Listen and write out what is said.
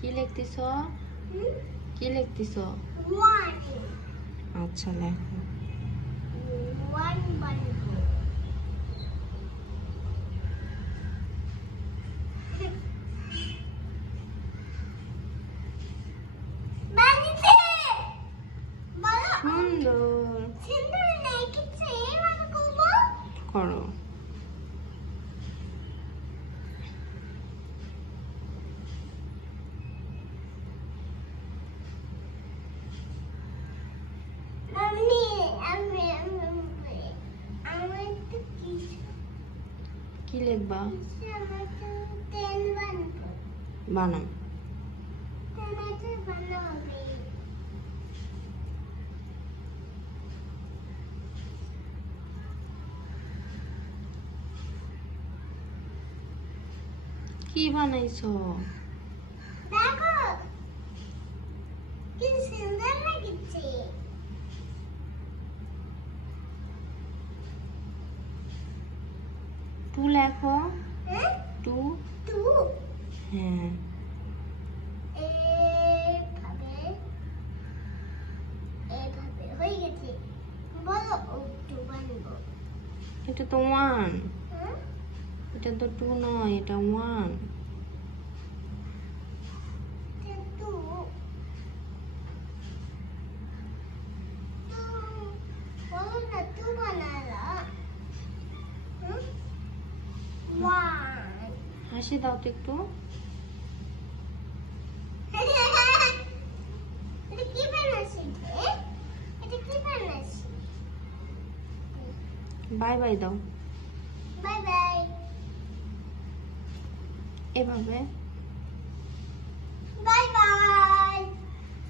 কি লিখতেছ? কি লিখতেছ? আচ্ছা লেখো। সুন্দর করো। কি লিখবা? বানাও। কি বানাইছো? দেখো কি সুন্দর লাগছে। টু লেখো। টু। হ্যাঁ। এভাবে হয়ে গেছে। বলো টু বানাবো। এটা তো ওয়ান। এটা তো টু নয়, এটা ওয়ান। হাসি দাও তো একটু। বাই বাই দাও। Bye bye. এভাবে। Bye by.